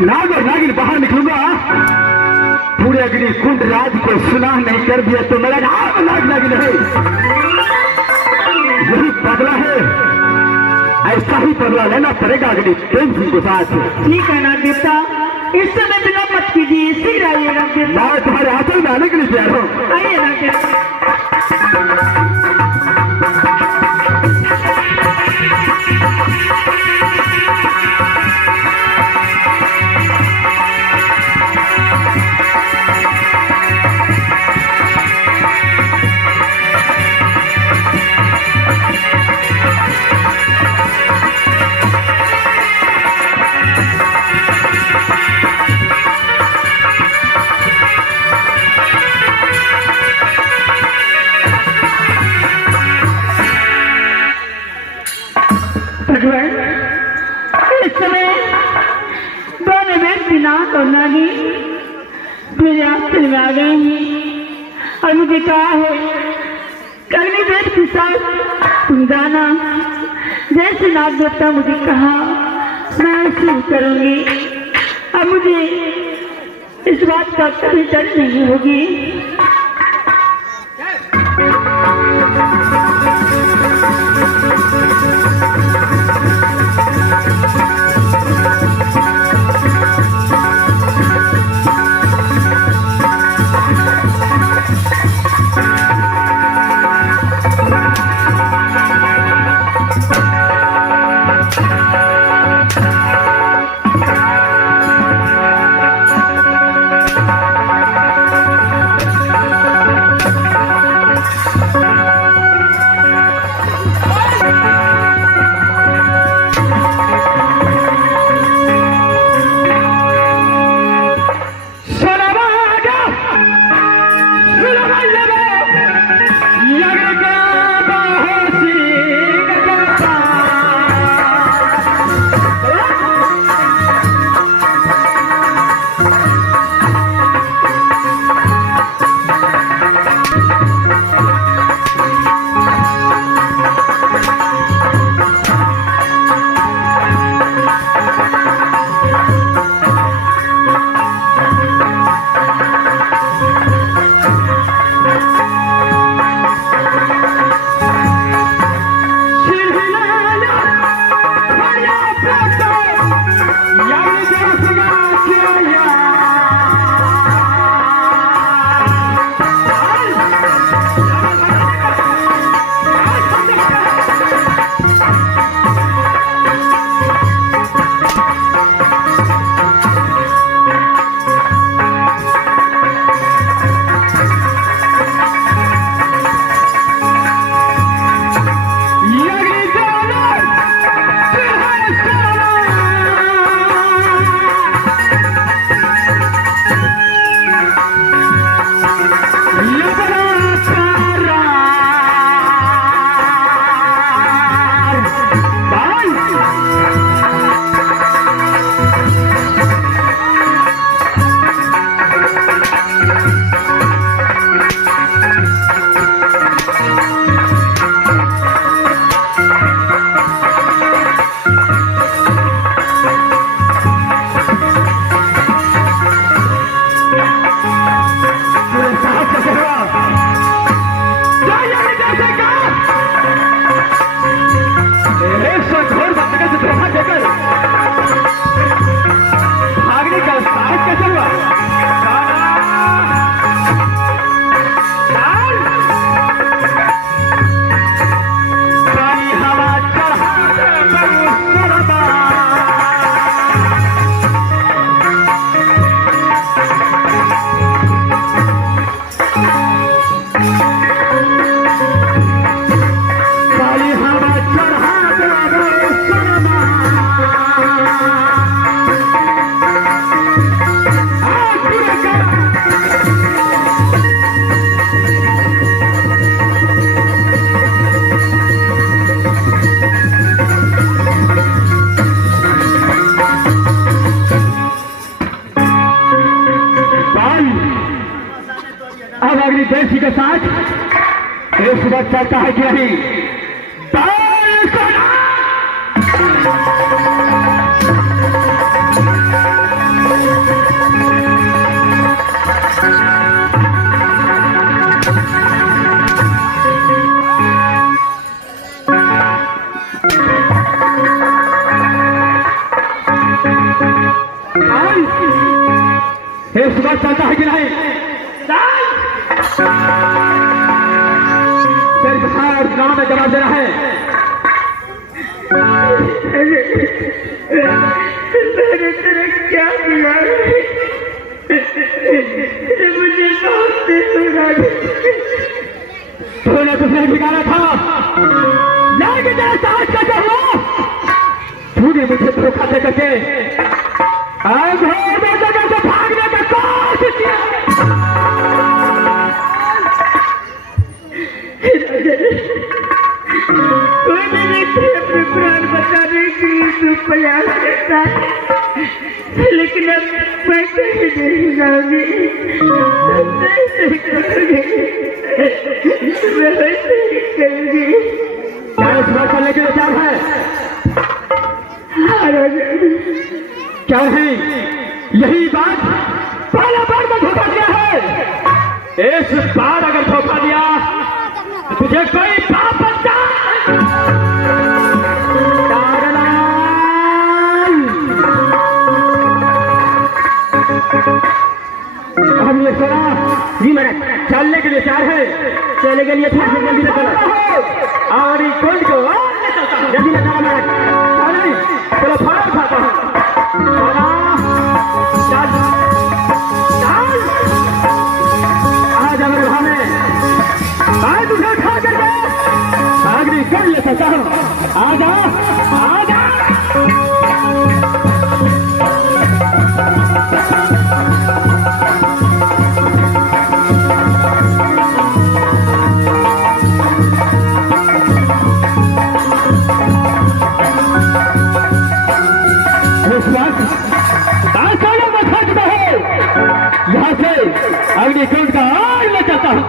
नाग और नागिन बाहर निकलूंगा, पूरे अग्नि कुंड राज को सुना नहीं कर दिया तो मेरा नाम नाग नागिन है। यही बदला है, ऐसा ही बदला लेना पड़ेगा अग्नि प्रेम सिंह के साथ। ठीक है नाग देवता, इस समय बिना मत कीजिए, शीघ्र आइए नाग देवता। मैं तुम्हारे आंचल में आने के लिए तैयार हूँ। आइए नाग देवता। इस समय दोनों व्यक्ति नाग और नागिन मेरे आंचल में आ गए हैं और मुझे कहा है अग्नि देव के साथ तुम जाना। जैसे नाग देवता मुझे कहा मैं शुरू करूंगी, अब मुझे इस बात का कभी डर नहीं होगी। देशी के साथ इस वक्त चलता है कि नहीं? हे सुबह चलता है कि नहीं? सिर्फ हाँ और गाँव में जवाब देना है। मैंने तेरा क्या किया मुझे बहुत तूने कुछ नहीं बिगाड़ा था, लेकिन तेरे साथ का जो हुआ तूने मुझे धोखा दे करके जगह से भागने का कोशिश किया। अपने प्राण बचाने के लिए तू प्रयास करता है, लेकिन अब मैं कहीं नहीं जाऊंगी। मैं वैसे ही करूंगी। क्या इस बात को लेकर विचार है? क्या नहीं यही बात पहला बार में धोखा दिया है? इस बार अगर धोखा दिया तो तुझे कोई पाप बनता। हम ये सुना जी मेरा चलने के लिए तैयार है। चले के लिए फिर जल्दी न चलो और ये कोल्ड को जल्दी न चलो मेरा नहीं चलो फौरन खाता हूँ। आज अगर हमें मैं तुझे उठा कर आगरी कर ले सकता हूँ। आजा आजा यहाँ से अग्नि कुंड का आग ले जाता हूँ।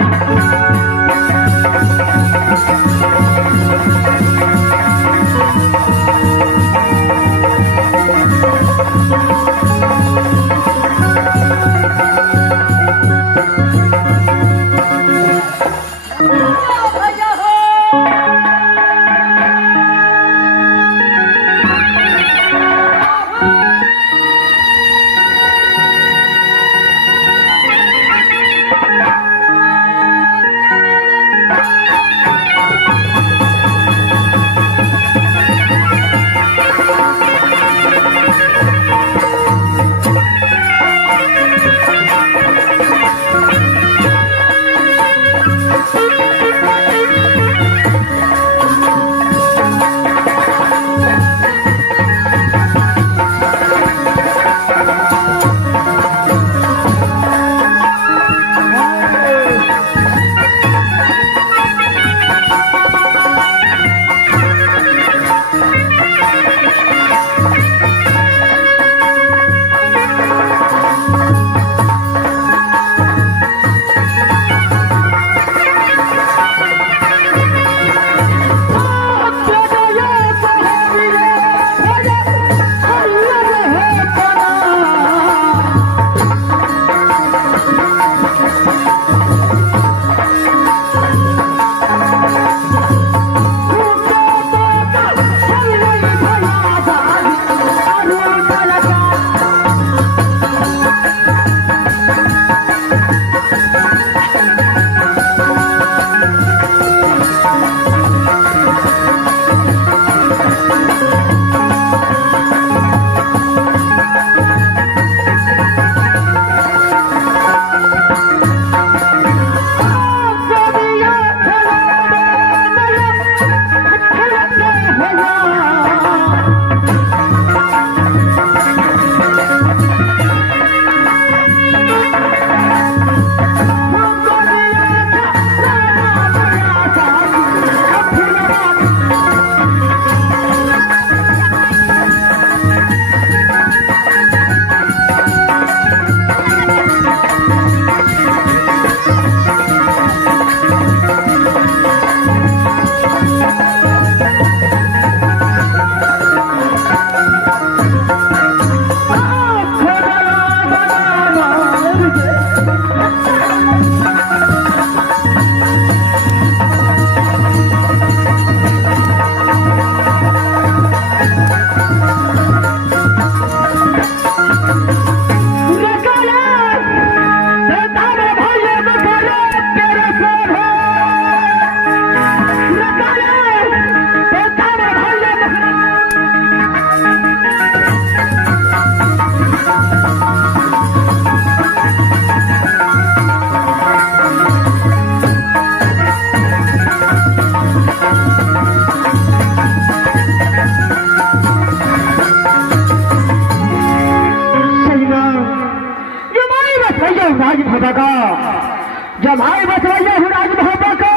बाबा का, जब भाई बसवैया हूँ राज बाबा का,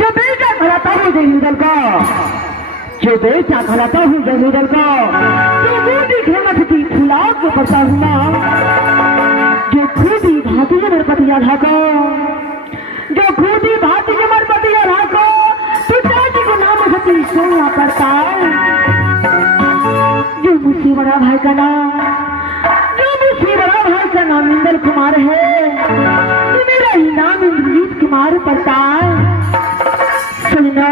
जो बेटा खिलाता हूँ जमींदर का, जो बेटा खिलाता हूँ जमींदर का, जो बूढ़ी खेमत की फुला को पड़ता हुआ, जो खूबी भाती के मरपतिया ढाको, जो खूबी भाती के मरपतिया ढाको, पिताजी को नाम सती सोना पड़ता है, जो मुझसे बड़ा भाई का नाम, जो मुझसे बड़ा भाई का नाम इंद्र कुमार है, तो मेरा ही नाम इंद्रजीत कुमार पड़ता है। सुनना,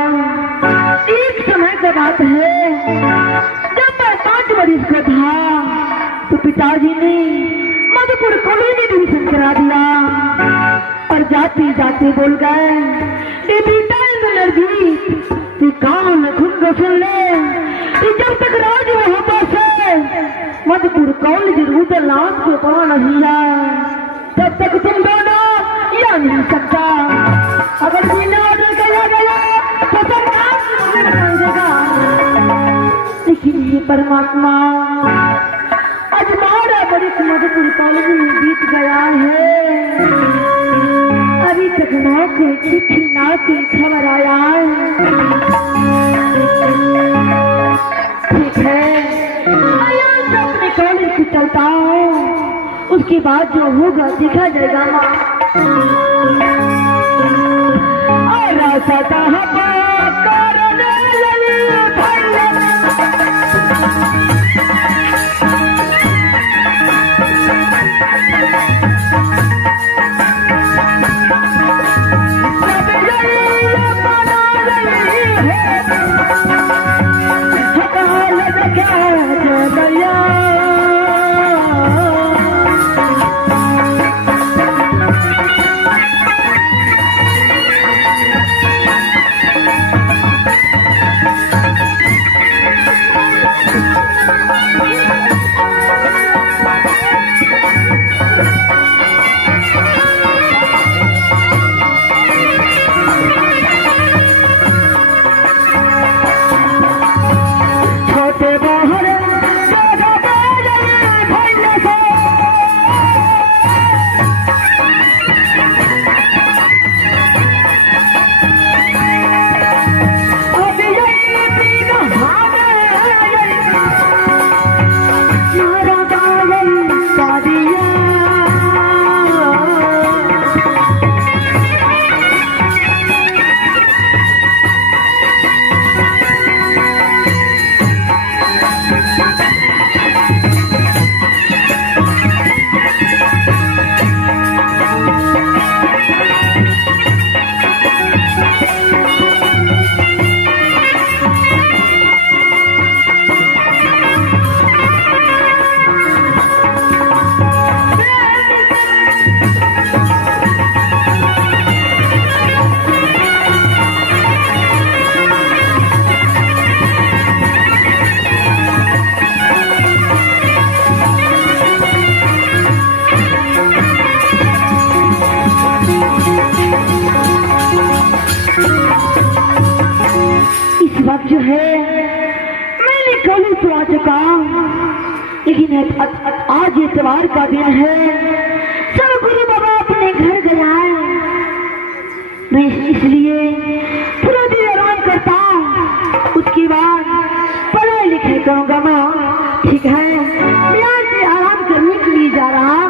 एक समय का बात है, जब मैं 5 वर्ष का था, तो पिताजी ने मधुपुर कॉलेज में एडमिशन करा दिया और जाते जाते बोल गए, ये बेटा इंद्रजीत, तू कान खुद को सुन ले, जब तक राज वहां से मधुपुर कॉलेज रुद्रनाथ को पढ़ा नहीं है, तब तक तुम दोनों या नहीं सकता। अगर बिना ऑर्डर किया गया तो सब काम बन जाएगा। लेकिन ये परमात्मा आज 12 बरस मधुपुर कॉलेज में बीत गया है, अभी तक ना कोई चिट्ठी ना कोई खबर आया है। ठीक है, मैं अपने कॉलेज से चलता हूँ, उसके बाद जो होगा देखा जाएगा माँ। और सदा जो है मैंने कॉलेज तो आ चुका, लेकिन आज इतवार का दिन है, सब गुरु बाबा अपने घर गया है, मैं इसलिए पूरा दिन आराम करता हूँ, उसके बाद पढ़ाई लिखाई करूँगा माँ। ठीक है, मैं आज से आराम करने के लिए जा रहा हूँ।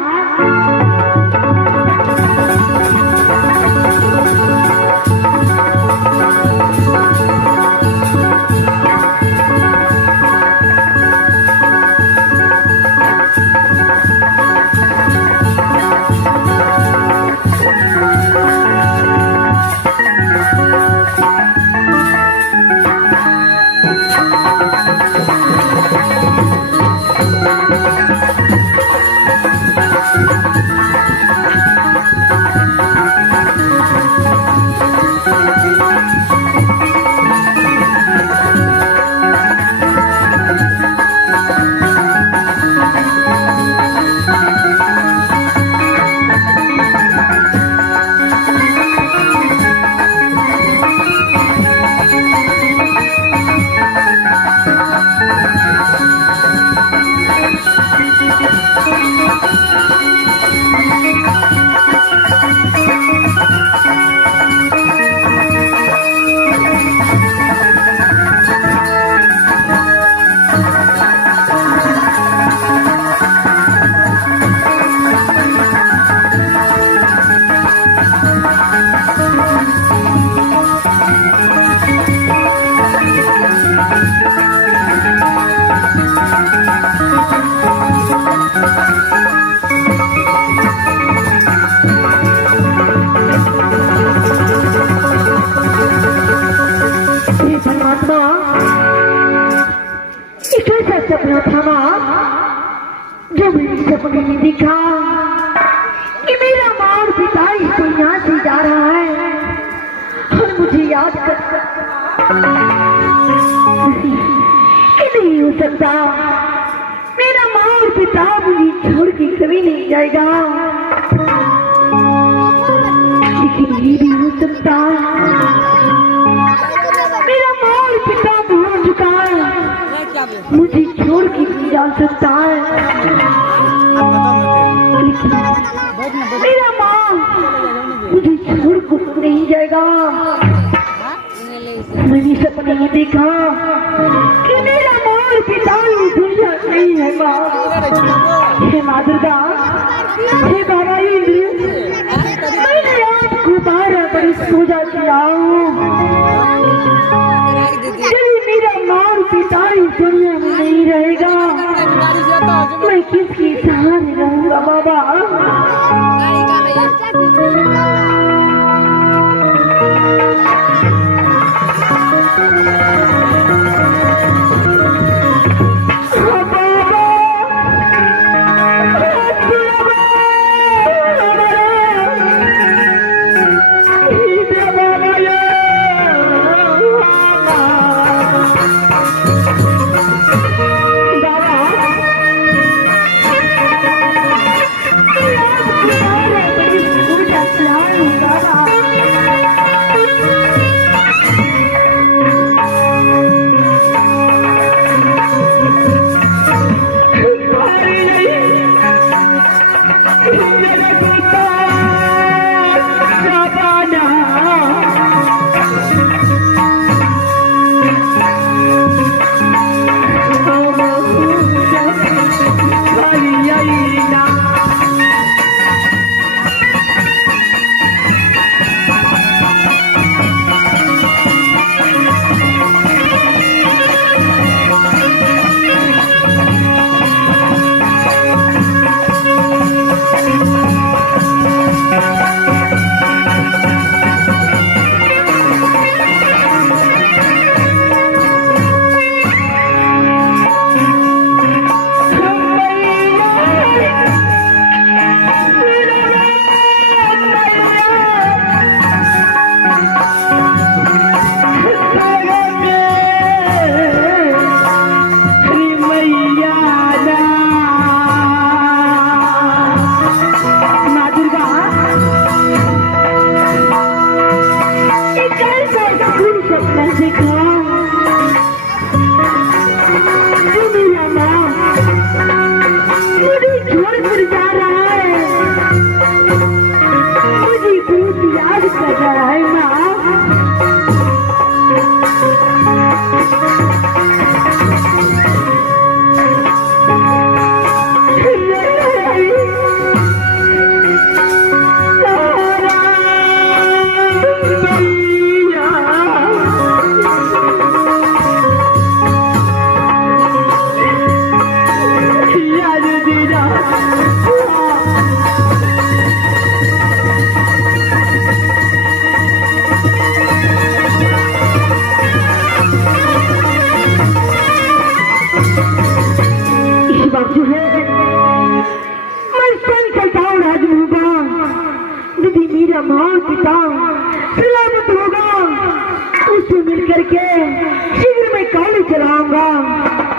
परमात्मा एक ऐसा सपना था माँ जो मेरे सपने में दिखा कि मेरा माँ और पिता इस दुनिया से जा रहा है और मुझे याद कर नहीं हो सकता। मेरा माँ और पिता मुझे छोड़ के कभी नहीं जाएगा, लेकिन ये भी हो सकता मेरा माँ और पिता भूल चुका है, मुझे छोड़ के नहीं जा सकता है, लेकिन मेरा माँ मुझे छोड़ कर नहीं जाएगा। मैंने सपने में देखा कि मेरा माँ और पिता दुनिया नहीं है माँ। हे माँ दुर्गा, हे बाबा इंद्र, मैंने आपको 12 बरस पूजा किया हूँ, मेरा माँ और पिता इस दुनिया में नहीं रहेगा, मैं किसकी सहारे रहूंगा बाबा।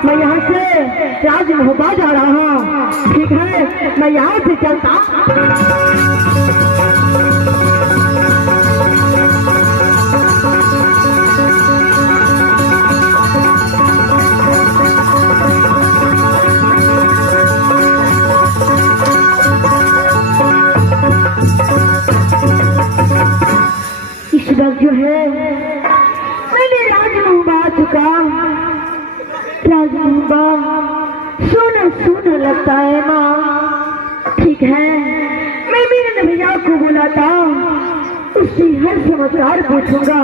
मैं यहाँ से राजमहल जा रहा हूँ, ठीक है, मैं यहाँ से चलता। इस वक्त जो है मैंने राजमहल आ चुका। राजमहल सोना सोना लगता है माँ, ठीक है, मैं मेरे भैया को बुलाता, उससे हर समाचार पूछूंगा।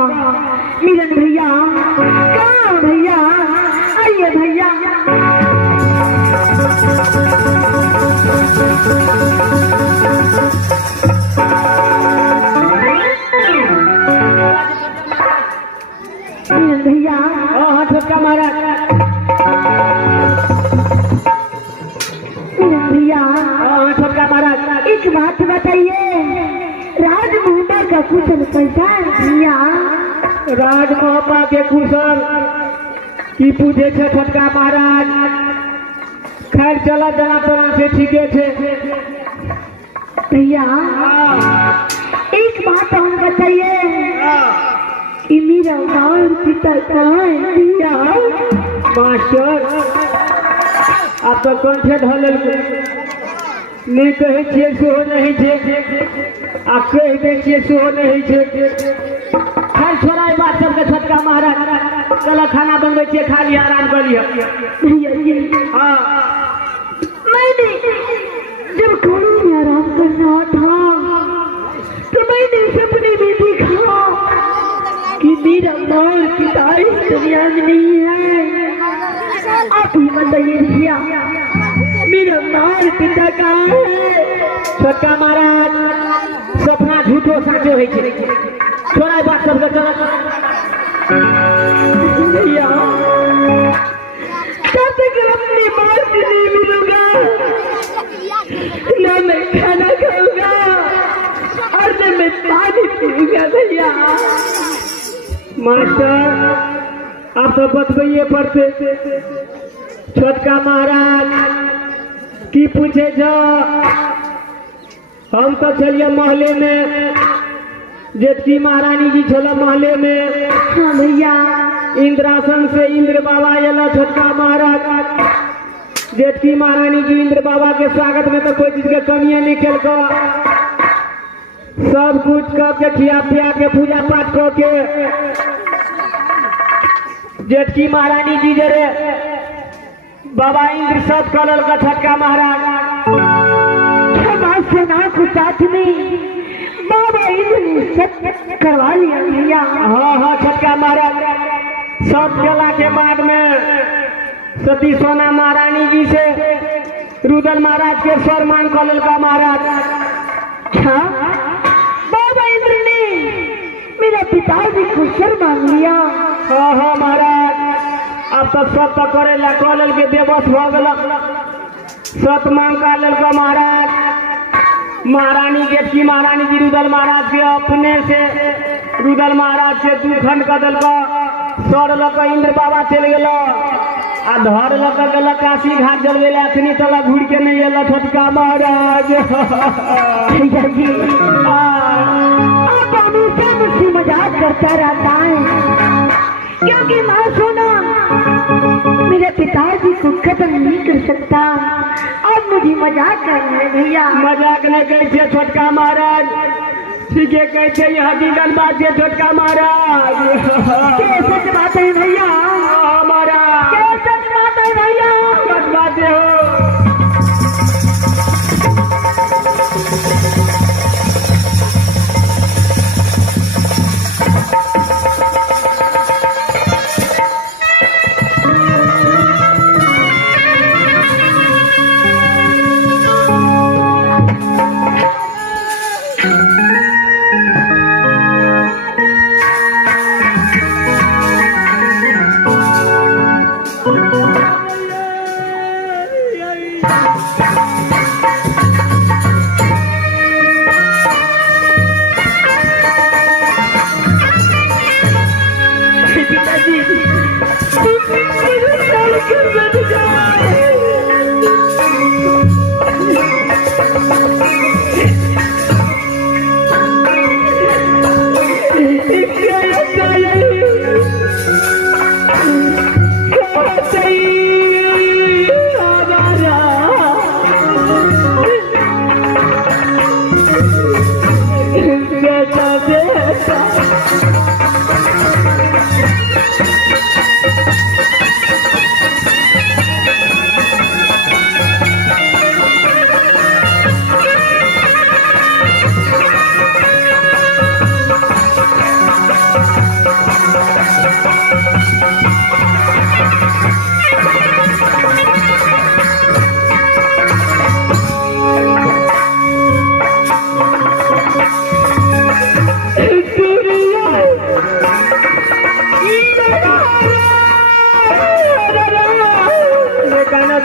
मिलन भैया, कहाँ भैया, आइए भैया। एक बात बताइए, राजमोहबा का कुशल पैसा भैया? राजमोहबा के कुशल की पूछे छे छोटका महाराज। खैर चला जना तरह से ठीके छे भैया। एक बात और बताइए कि मेरा गाँव पिता कहाँ है भैया? मास्टर आप तो कंठे ढलल नहीं कहे छिए सेहो नहीं छे आ कह दे छिए सेहो नहीं छे। खैर छोड़ा ई बात सबके छोटका महाराज। चलो खाना बनबै छिए, खा लिया, आराम कर लिया। हाँ मैंने जब खाने में आराम करना था तो मैंने सपने में देखा कि मेरा माँ पिता इस दुनिया में नहीं है। आप ही बताइए भैया, मेरा माँ पिता कहाँ है? छोटका महाराज सपना झूठो साचो होइ छे। छोड़ा ई बात सबके चलो भैया। तब तक अपनी माँ से नहीं मिलूंगा, न मैं खाना खाऊंगा और न मैं पानी पीऊंगा भैया। मास्टर आप तो बतबैये पड़ते। छोटका महाराज की पूछे छो? हम तो चलिए महले में, जेठकी महारानी जी छल महले में। हाँ भैया। इंद्रासन से इंद्र बाबा एला छोटका महाराज। जेठकी महारानी जी इंद्र बाबा के स्वागत में तो कोई चीज के कमियां नहीं खेलको, सब कुछ करके खिया पिया के पूजा पाठ करके जेठकी महारानी जी जरे बाबा इंद्र सब कलर का छोटका महाराज। सेना को साथ में बाबा इंद्र ने सब करवा लिया भैया। हाँ हाँ छोटका महाराज। सब केला के बाद में सती सोना महारानी जी से रुदन महाराज के स्वर मान कलल का महाराज। हाँ बाबा इंद्र ने मेरा पिताजी को सर मांग लिया। हाँ हाँ महाराज। अब तो सब तो करे ला कलल के बेबस हो गल। सत मांग का ललका महाराज। महारानी जेठकी महारानी जी रुदल महाराज के अपने से रुदल महाराज से 2 खंड का दल का सर लक इंद्र बाबा चल गल आ धर लक गल काशी घाट जल गए। अखनी तला घूर के नहीं अल छोटका महाराज। आप हमेशा मुझसे मजाक करता रहता है, क्योंकि माँ सोना मेरे पिताजी को खत्म नहीं कर सकता। अब मुझे मजाक कर रहे हैं भैया। मजाक नहीं कहते छोटका महाराज, ठीक है कहते ये हकीकत बात है छोटका महाराज। सच बात है भैया। हमारा सच बात है भैया। सच बात है हो।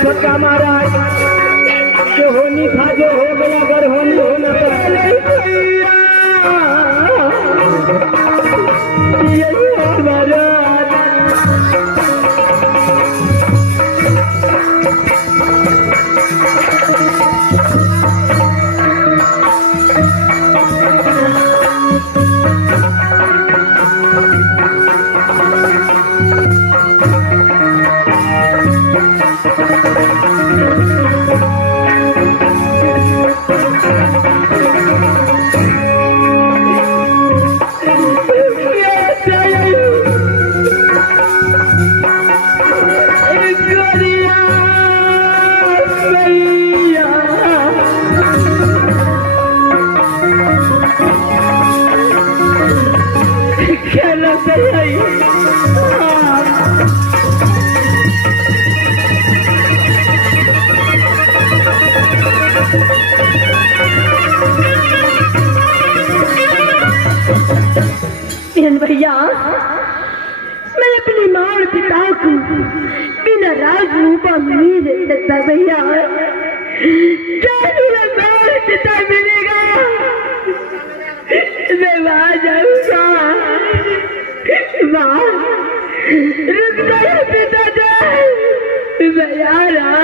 छोटका महाराज जो होनी था जो हो गया, अगर होनी भैया मैं अपनी माँ और पिता को बिना राज रूपा नहीं रह सकता भैया। क्या मेरा माँ और पिता मिलेगा मैं वहां जाऊंगा। माँ रुक जाओ पिता जाए मैं आ रहा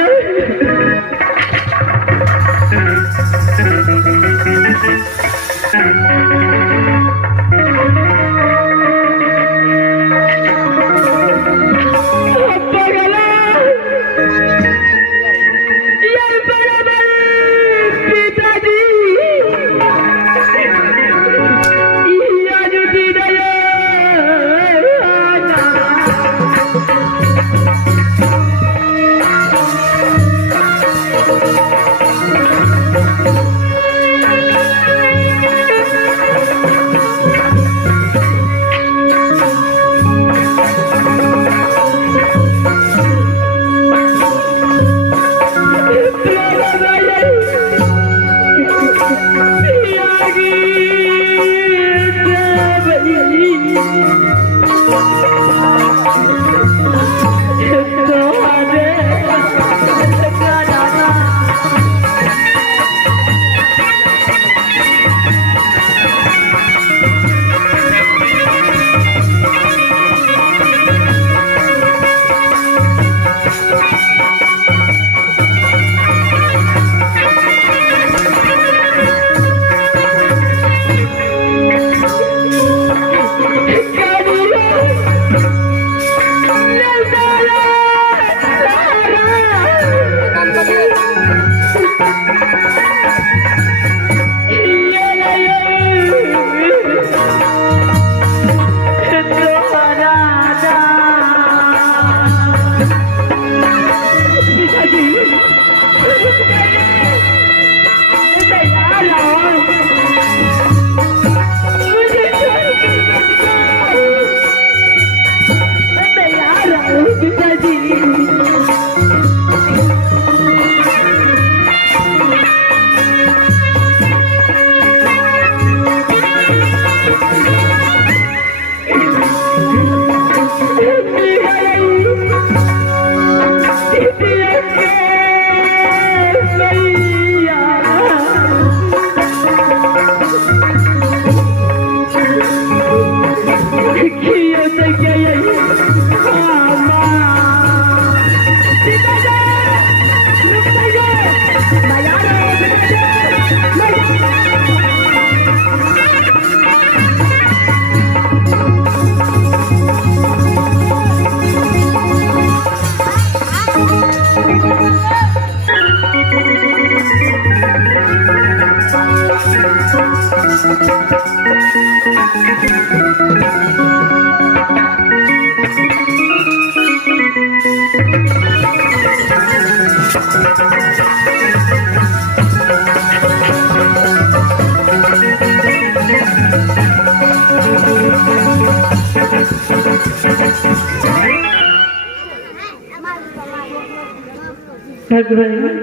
भगवान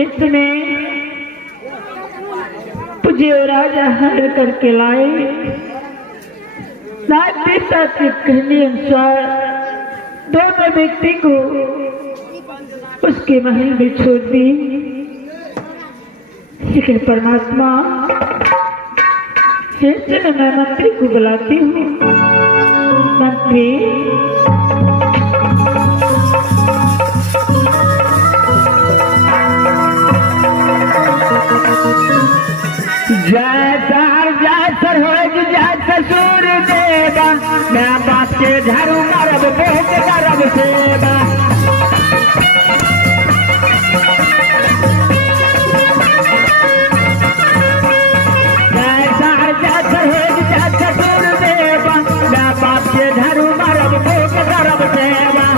इतने तुझे और राजा हर करके लाए पिता के कहने अनुसार दोनों व्यक्ति को उसके महल में छोड़ दी। लेकिन परमात्मा ऐसे मैं मंत्री को बुलाती हूँ। मंत्री ससुर देवा मैं बाप के झाड़ू मारब बहुत करब सेवा। ससुर देवा मैं बाप के झाड़ू मारब बहुत करब सेवा।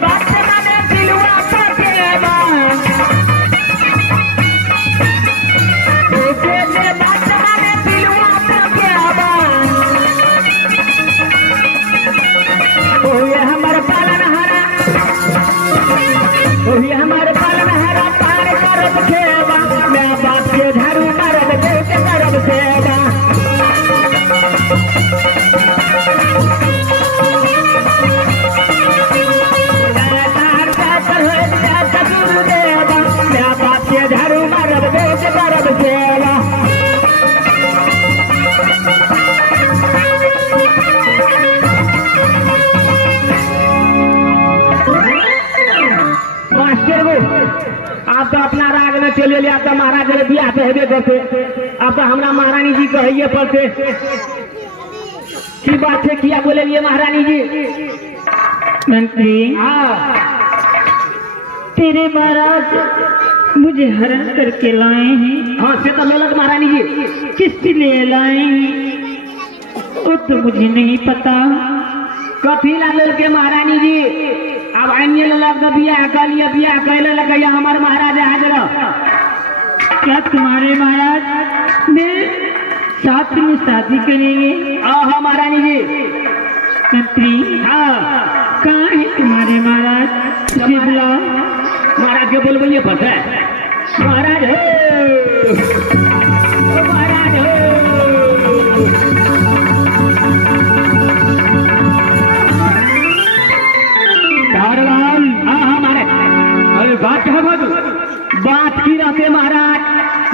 बात चले ले आपका महाराज रे बियाह पे हेबे करते अब तो हमरा महारानी जी कहिए पड़ते की बात है किया बोले लिए महारानी जी मंत्री हाँ तेरे महाराज मुझे हरण करके लाए हैं। हाँ से तो ललक महारानी जी किस लिए लाए हैं वो तो मुझे नहीं पता। कथी लाल के महारानी जी अब आइए ललक तो बियाह कर लिया बियाह कैले लगे हमारे महाराज हाजिर क्या तुम्हारे महाराज मेरे साथ में शादी करेंगे? हाँ महारानी जी मंत्री हाँ कहाँ है तुम्हारे महाराज? मुझे बुलाओ। महाराज के बोलबे पड़ता है महाराज हो महाराज हो हाँ हाँ महाराज अरे बात कहा बात की रहते महाराज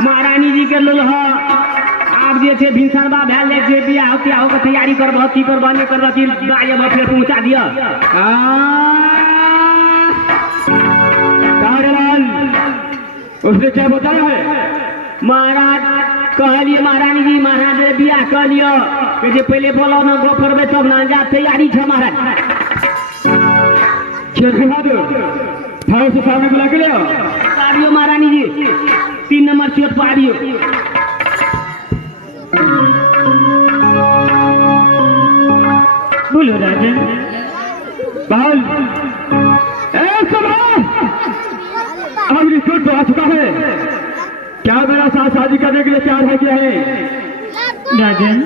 महारानी जी के लोग आप जे थे भिनसरबा भैल ले जे बियाह के आओ के तैयारी करबो की करबो नहीं करबो की गाय में फिर पहुंचा दिया कारलाल उसने क्या बताया है महाराज कहलिए महारानी जी महाराज रे बियाह कर लियो कि जे पहले बोलो ना गो करबे तब ना जा तैयारी है महाराज चल बहादुर थाने से सामने बुला के ले आओ महारानी जी 3 नंबर चोट पा दियो बोलो राजन। बाल अब रिपोर्ट तो आ चुका है क्या मेरा साथ शादी करने के लिए तैयार है क्या है? राजन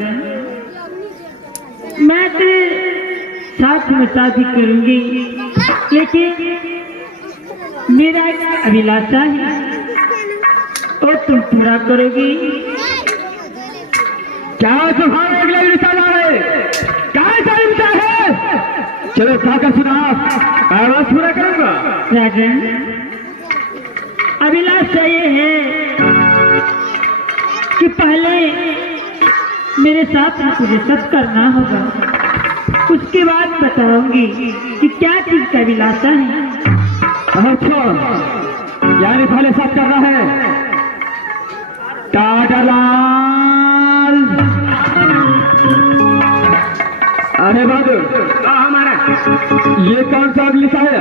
मैं तेरे साथ में शादी करूंगी लेकिन मेरा एक अभिलाषा है और तुम पूरा करोगी। क्या तुम्हारा अगला विचार है क्या सारी विचार है? चलो का सुना आवाज पूरा करूंगा। राजन अभिलाषा ये है कि पहले मेरे साथ में तुझे सब करना होगा उसके बाद बताऊंगी कि क्या चीज का अभिलाषा है। अच्छा यानी पहले सब करना है टाटा लाल। अरे बहादुर हमारा ये कौन सा अभिलाषा है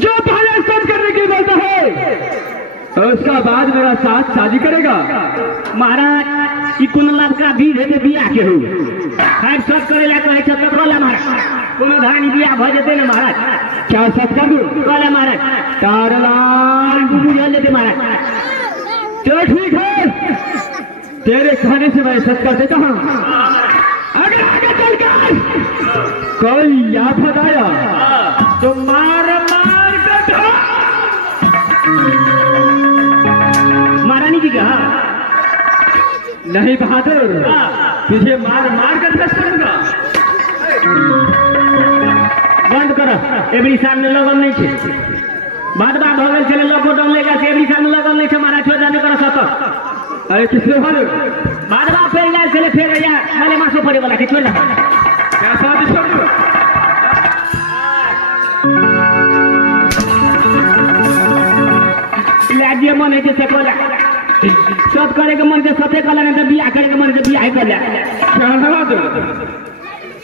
जो पहले सब करने की बोलता है और उसका बाद मेरा साथ शादी करेगा? महाराज कुन लड़का भी है बियाह के हो खैर सब करेला कहे छ तकरोला महाराज कोनो धानी बियाह भ जते न महाराज क्या सब कर दूं बोले महाराज तारलाल बुझल लेते महाराज। तो ठीक है तेरे कहने से मैं सच कर देता हूं अगर आगे चल कर कोई आफत आया तो मार मार कर महारानी जी कहा नहीं बहादुर तुझे मार मार कर दस करूंगा। बंद करो एवरी सामने लगन नहीं छे बात बात हो गई चले लोगो डम लेगा से एवरी सामने लगन नहीं छे मारा छोड़ जाने करो सत अरे किसने बहादुर बात बात फेर जाए चले फेर या माले मासो पड़े वाला के छोड़ ला क्या साजिश कर दो लाजिए मन है जैसे कोला सब करे के मन के सते कला ने बियाह करे के मन के बियाह कर ले क्या बात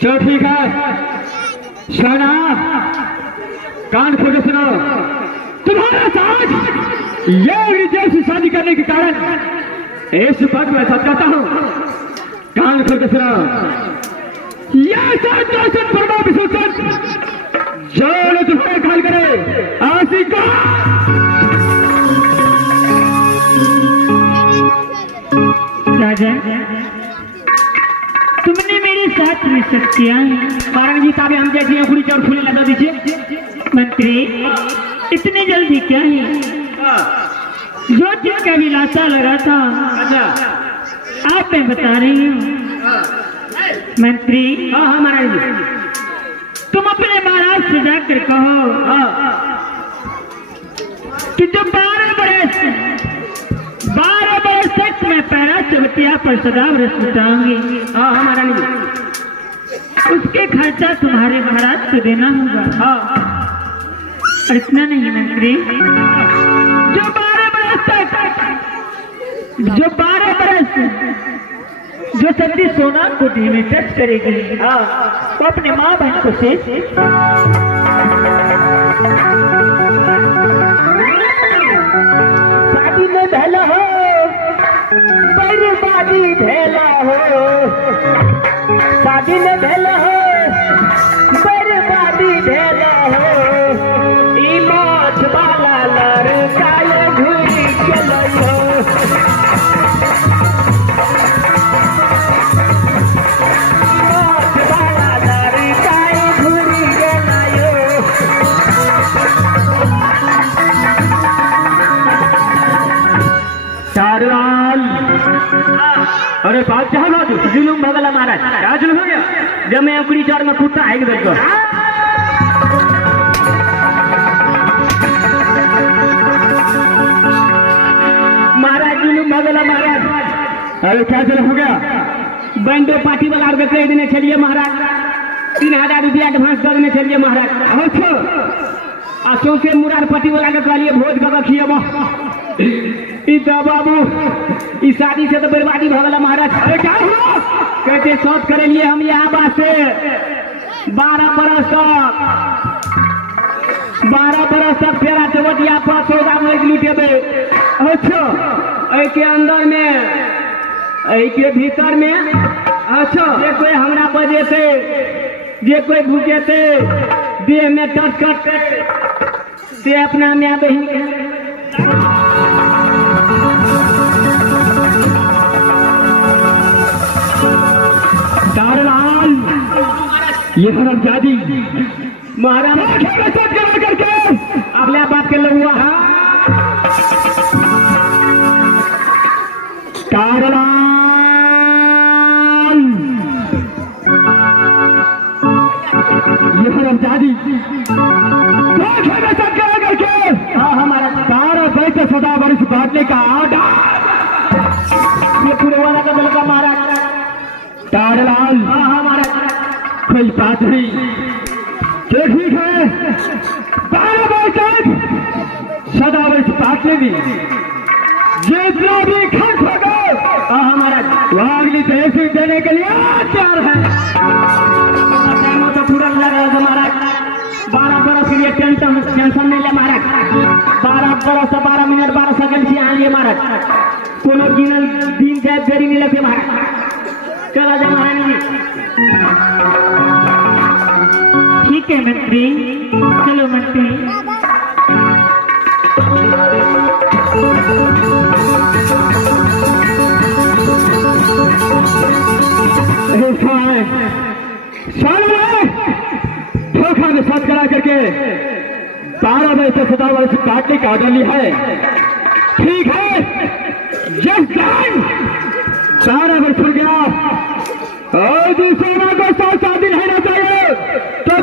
चलो ठीक है सुना कान खोल सुनो तुम्हारा साथ ये रिजर्व से शादी करने के कारण इस वक्त मैं सच कहता हूँ कान खोल के सुनो यह साथ जो परमा विसर्जन जो तुम्हारे ख्याल करे आशिक राजा तुमने मेरे साथ में शक्तियां हैं। महारानी जी ताबे हम जैसे खुली चौर खुले लगा दीजिए। मंत्री इतनी जल्दी क्या है जो चीज का अभिलाषा लगा था अच्छा आप मैं बता रही हूँ। मंत्री हाँ हाँ महारानी जी तुम अपने महाराज से जाकर कहो कि जो 12 बरस तक मैं पैरा चलतिया पर सदाव रस बिताऊंगी। हाँ हाँ महारानी जी उसके खर्चा तुम्हारे महाराज को देना होगा। हाँ और इतना नहीं मंत्री जो 12 जो 12 बरस जो सती सोना को दी में टच करेगी वो अपने माँ बहन को से शादी में भला हो बर्बादी भला हो शादी में भला हो बर्बादी भला हो ई मोछ वाला लड़का ये घुरी गेलो मोछ वाला लड़का ये घुरी गेलो चारलाल अरे बात क्या बाजू जुलूम भगला महाराज क्या जुलूम हो गया जब मैं उकड़ी चौड़ में कूदता है देखो महाराज जुलूम भगला महाराज अरे क्या जुलूम हो गया बंदे पार्टी वाला के कह देने चलिए महाराज 3000 रुपया एडवांस कर देने चलिए महाराज अच्छा अशोक के मुरार पार्टी वाला के कहलिए भोज का रखिए बाबू इस शादी से तो बर्बादी भगला महाराज अरे क्या हुआ कहते शौच करे लिए हम यहाँ बात से 12 बरस तक फेरा चौबटिया 500 में लुटेबे अच्छा के अंदर में के भीतर में अच्छा जे कोई हमरा बजे से जे कोई भूखे से देह में टच कट से अपना मियाँ बहन के ये हरम जादी महाराज करके अगले बात के लोग हुआ ये हरम जादी करके हमारा सारा पैसे सदा वर्ष बांटने का आर्डर ये पूरे वाला का बल का महाराज तारलाल हमारा कोई बात नहीं तो ठीक है 12 वर्ष सदा वर्ष बांटने में जितना भी खर्च होगा हमारा अगली तहसील देने के लिए तैयार है तो पूरा लगा हमारा 12 बरस के लिए टेंशन नहीं ले महाराज 12 बरस 12 मिनट 12 सेकंड से यहाँ लिए महाराज कोनो गिनल दिन के देरी नहीं लगते महाराज चला जा महाराज ठीक है मंत्री चलो मंत्री धोखा में साथ करा करके 12 बजे से 17 वर्ष काटने का ऑर्डर लिया है ठीक है जस्ट टाइम 12 वर्ष हो गया और दूसरे को 7 दिन रहना चाहिए तो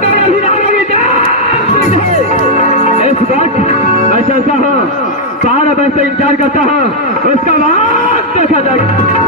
इस बात मैं चलता हूँ 12 बजे से इंतजार करता हूँ उसका बाद देखा जाएगा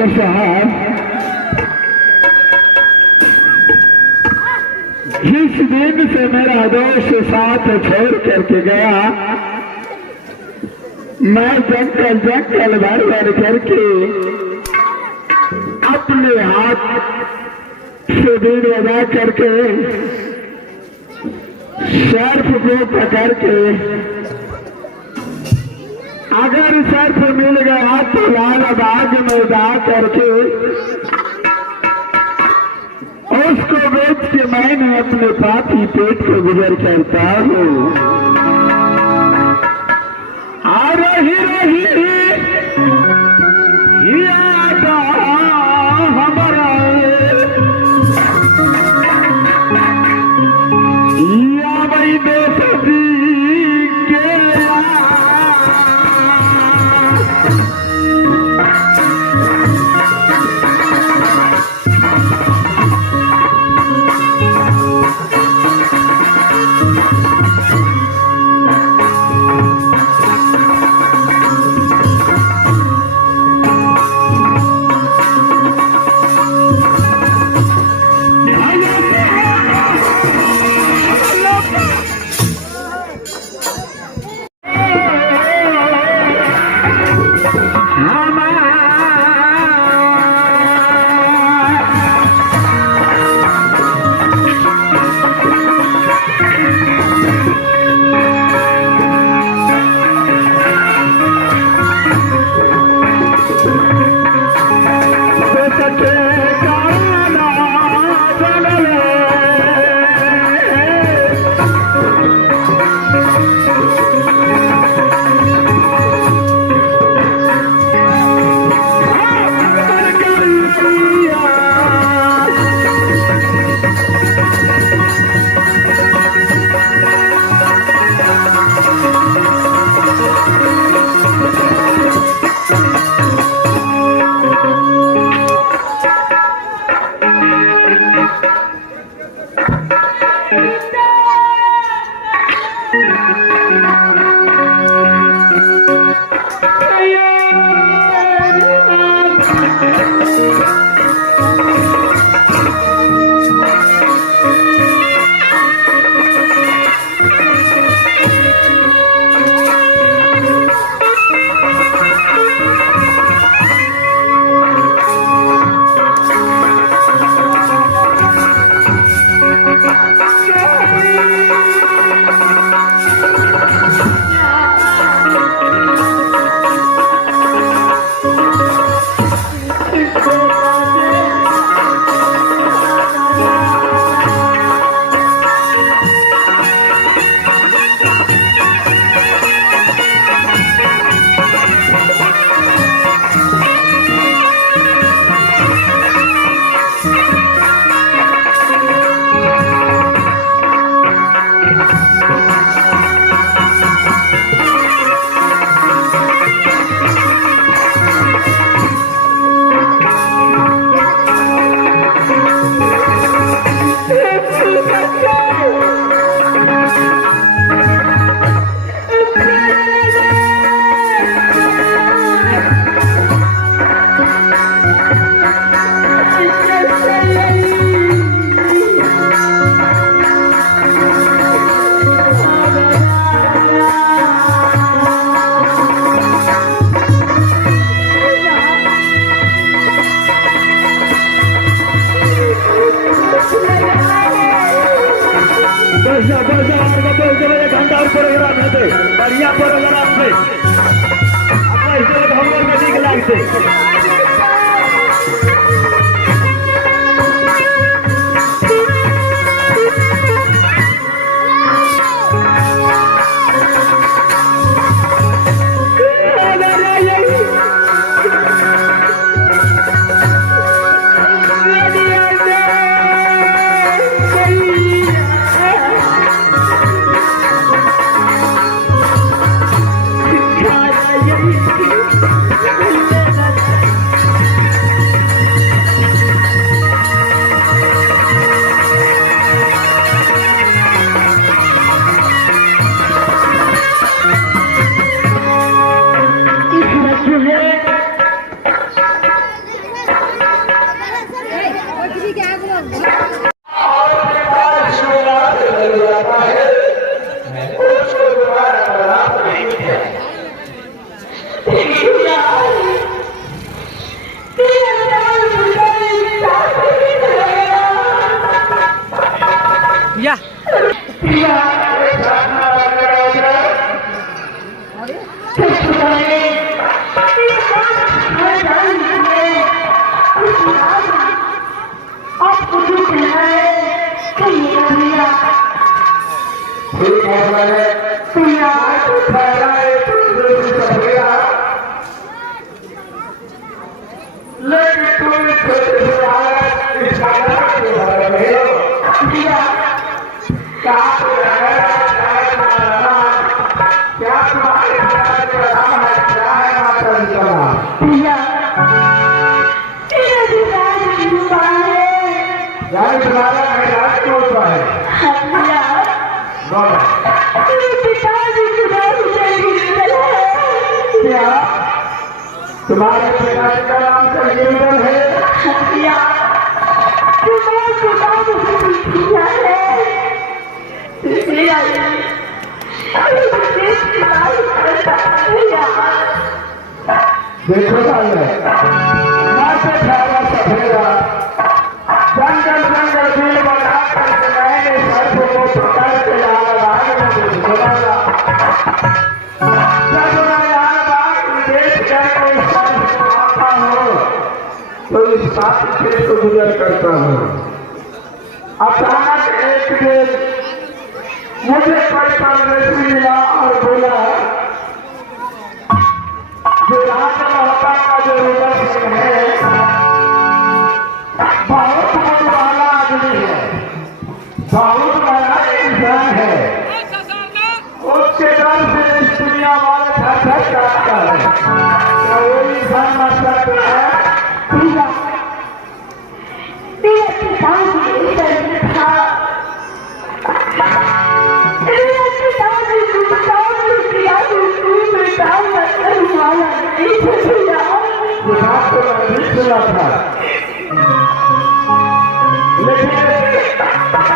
मास्टर साहब, जिस दिन से मेरा दोस्त साथ छोड़ करके गया, मैं जंगल जंगल भर भर करके अपने हाथ से बीड़ बजा करके सर्फ को पकड़ के, अगर सर्फ मिल गया तो लाल बाग में जा करके उसको बेच के मैंने अपने पापी पेट को गुजर करता हूँ। आ रही याद हमारा या भाई बेसती के घंटा प्रोग्राम है बढ़िया प्रोग्राम से हम लोग नीक लागते। भैया ठहरा एक सफेरा लेकिन तुम छोटे से आए इशारा के बारे में भैया क्या क्या तुम्हारे नाम है क्या है माता जी का नाम भैया तेरा भी राज डूबा है यार तुम्हारा राज क्यों हुआ है भैया बोलो तेरे पिताजी की बात चली क्या तुम्हारे पिताजी का नाम संजीवन है भैया तुम्हारे पिताजी से पूछा है भैया देखो भाई माथे ठहरा सफेरा जंगल जंगल दिल बना करके मैंने सर्प को पकड़ के लाल बाग में घुमाया जब मैं लाल बाग में देख करके इस सर्प को आता हूँ तो इस साथी खेत को गुजर करता हूँ अचानक एक दिन मुझे कोई परदेसी मिला और बोला जो राजा महता का जो रुदर सिंह है बहुत वाला आदमी है बहुत बड़ा इंसान है उसके डर से इस दुनिया वाले थर थर काटता है क्या वो इंसान मर सकता है भैया तेरे पिताजी था तेरे पिताजी को बताओ किया तू बेटा मतलब वाला नहीं भैया ये बात तो मैं भी सुना था लेकिन इतना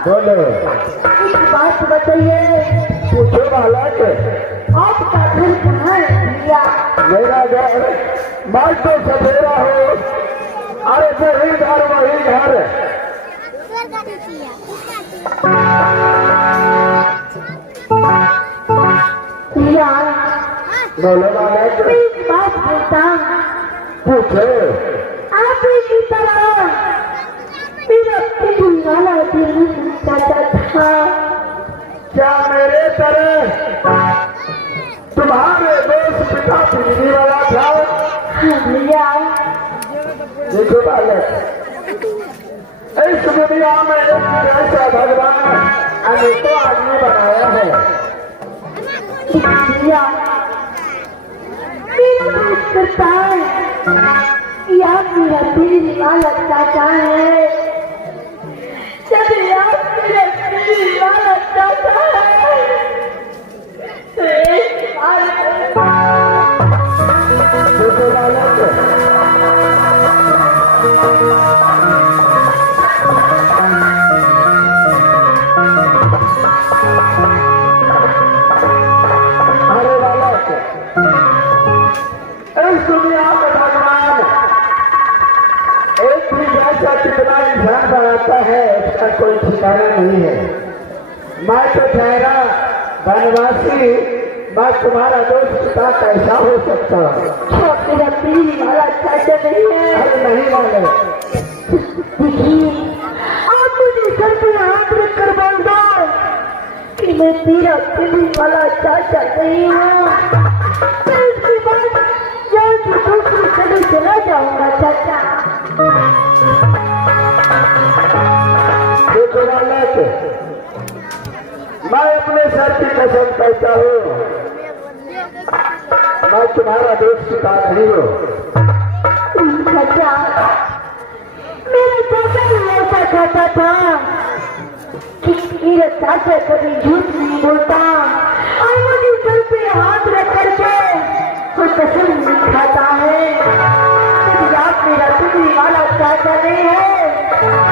बोलो एक बात बताइए पूछो बालक आपका घर कहाँ है भैया मेरा घर मैं तो सवेरा हो अरे वही घर भैया बोलो बालक मैं एक बात बोलता पूछो आप की तरह मेरा पिघल वाला दिल चाहता था क्या मेरे तरह तुम्हारे दोस्त पिता पिघली वाला था हाँ भैया देखो बालक इस दुनिया में एक ऐसा भगवान अनेकों आदमी बनाया है भैया मेरा दोस्त करता है यह मेरा दिल वाला चाचा है। चलिए आप मेरा दिल वाला चाचा है। तो एक कितना इंसान बनाता है इसका कोई ठिकाना नहीं है। मैं तो ठहरा वनवासी, मैं तुम्हारा दोस्त पिता कैसा हो सकता है? मेरा दिल वाला चाचा नहीं है। अरे नहीं वाले, देखिए आप मुझे सर पे हाथ रख कर बोल दो कि मैं तेरा दिल वाला चाचा नहीं हूँ। मैं इसके बाद यहाँ से दूसरी जगह चला जाऊंगा चाचा। देखो वालक, मैं अपने सर की कसम करता हूँ, मैं तुम्हारा दोस्त पिता नहीं हूँ। चाचा, मेरा चाचा भी ऐसा कहता था कि मेरा चाचा कभी झूठ नहीं बोलता और मुझे सर पे हाथ रख करके कोई कसम नहीं खाता है। यदि आप मेरा टुकड़ी वाला चाचा नहीं है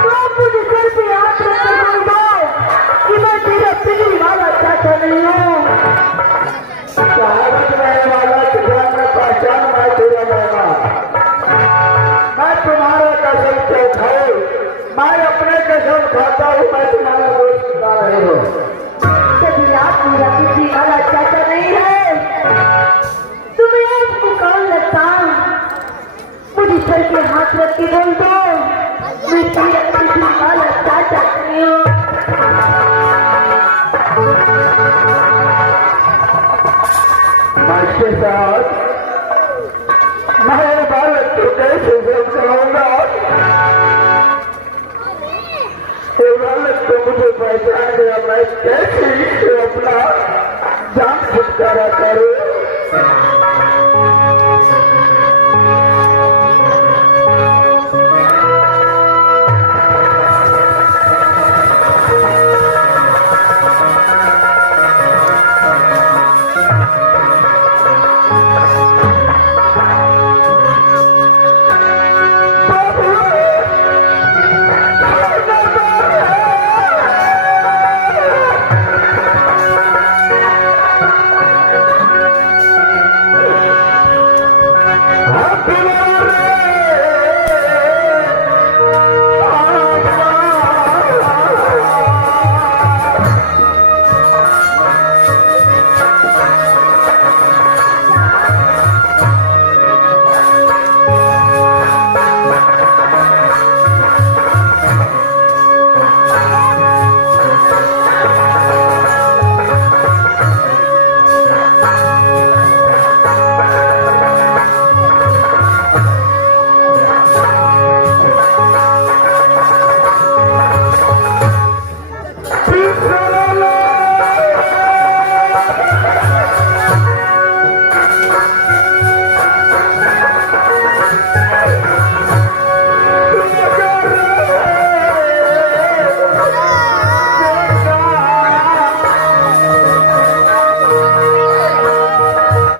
तो आप मुझे सर पे हाथ रख कर बोल दो कि मैं तेरा टुकड़ी वाला चाचा नहीं हूँ। शहादत रहने वाला किसान में पहचान, मैं तेरा मेहमान, मैं तुम्हारा कसम क्यों खाऊं? मैं अपने कसम खाता हूँ, मैं तुम्हारा दोस्त पिता नहीं हूँ। यदि आप मेरा टुकड़ी वाला चाचा नहीं है तो मैं आपको कौन लगता? मुझे सर के हाथ रख के बोल दो मैं तेरा टुकड़ी वाला चाचा नहीं हूँ। इसके साथ मैं बालक को कैसे समझाऊंगा? ये बालक को मुझे पहचान गया, मैं कैसे इसे अपना जान छुटकारा करूं?